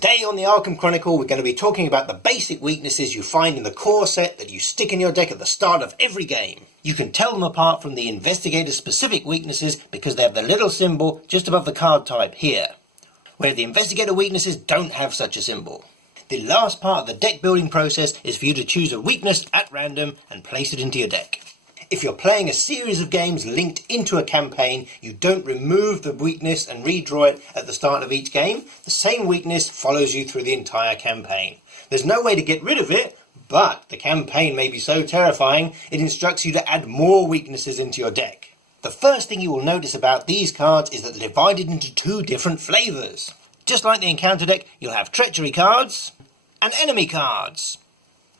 Today on the Arkham Chronicle, we're going to be talking about the basic weaknesses you find in the core set that you stick in your deck at the start of every game. You can tell them apart from the Investigator's specific weaknesses because they have the little symbol just above the card type here, where the Investigator weaknesses don't have such a symbol. The last part of the deck building process is for you to choose a weakness at random and place it into your deck. If you're playing a series of games linked into a campaign, you don't remove the weakness and redraw it at the start of each game. The same weakness follows you through the entire campaign. There's no way to get rid of it, but the campaign may be so terrifying it instructs you to add more weaknesses into your deck. The first thing you will notice about these cards is that they're divided into two different flavours. Just like the encounter deck, you'll have Treachery cards and enemy cards.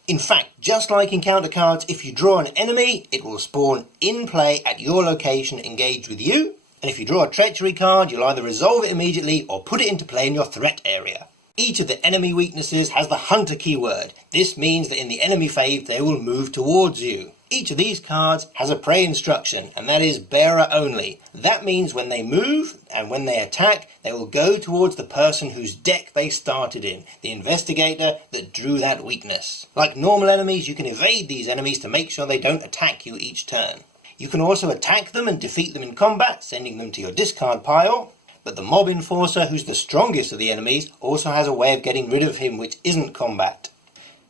In fact, just like encounter cards, if you draw an enemy, it will spawn in play at your location engaged with you. And if you draw a Treachery card, you'll either resolve it immediately or put it into play in your threat area. Each of the enemy weaknesses has the Hunter keyword. This means that in the enemy phase, they will move towards you. Each of these cards has a prey instruction, and that is bearer only. That means when they move and when they attack, they will go towards the person whose deck they started in, the Investigator that drew that weakness. Like normal enemies, you can evade these enemies to make sure they don't attack you each turn. You can also attack them and defeat them in combat, sending them to your discard pile. But the Mob Enforcer, who's the strongest of the enemies, also has a way of getting rid of him which isn't combat.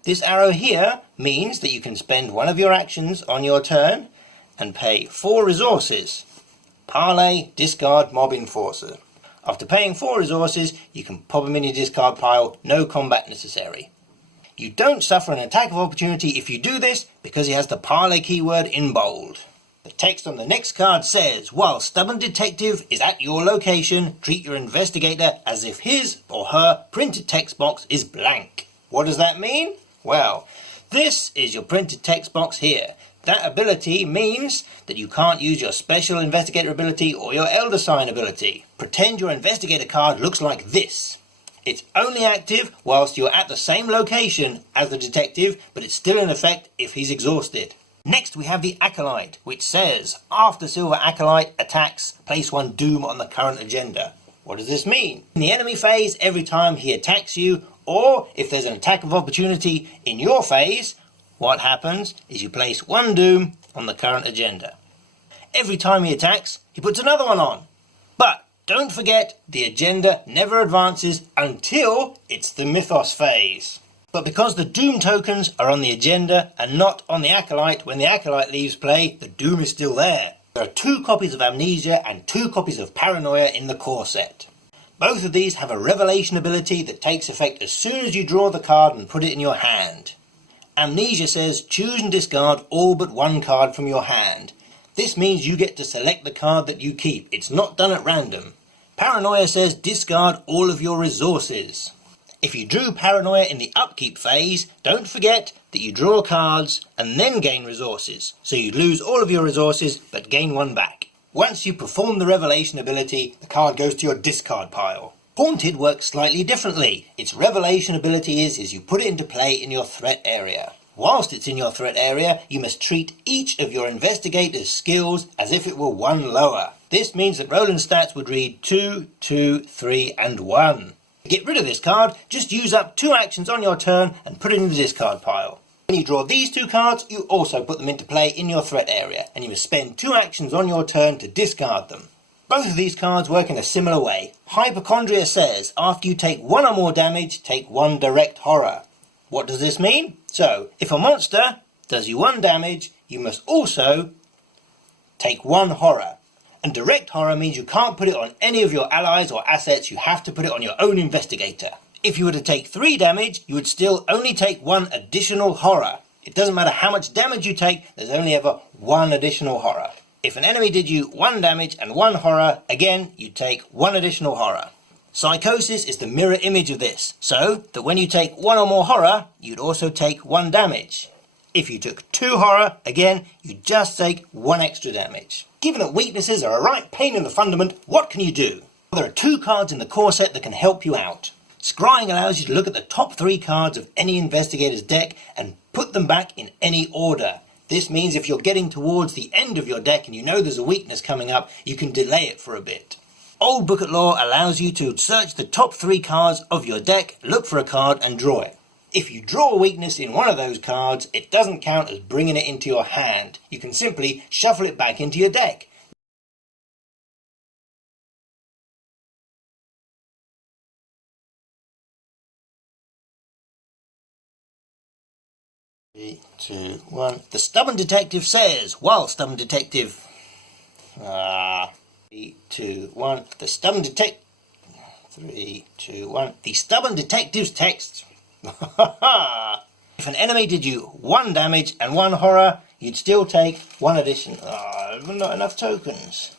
This arrow here means that you can spend one of your actions on your turn and pay 4 resources. Parlay, discard, Mob Enforcer. After paying 4 resources, you can pop him in your discard pile, no combat necessary. You don't suffer an attack of opportunity if you do this because he has the Parlay keyword in bold. The text on the next card says, while Stubborn Detective is at your location, treat your Investigator as if his or her printed text box is blank. What does that mean? Well, this is your printed text box here. That ability means that you can't use your special Investigator ability or your Elder Sign ability. Pretend your Investigator card looks like this. It's only active whilst you're at the same location as the detective, but it's still in effect if he's exhausted. Next we have the Acolyte, which says, after Silver Acolyte attacks, place 1 doom on the current agenda. What does this mean? In the enemy phase, every time he attacks you, or if there's an attack of opportunity in your phase, what happens is you place 1 doom on the current agenda. Every time he attacks, he puts another one on. But don't forget, the agenda never advances until it's the Mythos phase. But because the doom tokens are on the agenda and not on the Acolyte, when the Acolyte leaves play, the doom is still there. There are 2 copies of Amnesia and 2 copies of Paranoia in the core set. Both of these have a revelation ability that takes effect as soon as you draw the card and put it in your hand. Amnesia says choose and discard all but 1 card from your hand. This means you get to select the card that you keep. It's not done at random. Paranoia says discard all of your resources. If you drew Paranoia in the upkeep phase, don't forget that you draw cards and then gain resources. So you lose all of your resources but gain 1 back. Once you perform the revelation ability, the card goes to your discard pile. Haunted works slightly differently. Its revelation ability is you put it into play in your threat area. Whilst it's in your threat area, you must treat each of your Investigator's skills as if it were 1 lower. This means that Roland's stats would read 2, 2, 3 and 1. To get rid of this card, just use up 2 actions on your turn and put it in the discard pile. When you draw these 2 cards, you also put them into play in your threat area, and you must spend 2 actions on your turn to discard them. Both of these cards work in a similar way. Hypochondria says, after you take 1 or more damage, take 1 direct horror. What does this mean? So, if a monster does you 1 damage, you must also take 1 horror. And direct horror means you can't put it on any of your allies or assets, you have to put it on your own Investigator. If you were to take 3 damage, you would still only take 1 additional horror. It doesn't matter how much damage you take, there's only ever 1 additional horror. If an enemy did you 1 damage and 1 horror, again, you'd take 1 additional horror. Psychosis is the mirror image of this, so that when you take 1 or more horror, you'd also take 1 damage. If you took 2 horror, again, you'd just take 1 extra damage. Given that weaknesses are a right pain in the fundament, what can you do? Well, there are 2 cards in the core set that can help you out. Scrying allows you to look at the top 3 cards of any Investigator's deck and put them back in any order. This means if you're getting towards the end of your deck and you know there's a weakness coming up, you can delay it for a bit. Old Book at Law allows you to search the top 3 cards of your deck, look for a card and draw it. If you draw a weakness in one of those cards, it doesn't count as bringing it into your hand. You can simply shuffle it back into your deck. 3, 2, 1. The Stubborn Detective says, while Stubborn Detective... 3, 2, 1. The Stubborn Detective... 3, 2, 1. The Stubborn Detective's text. If an enemy did you 1 damage and 1 horror, you'd still take 1 addition. Not enough tokens.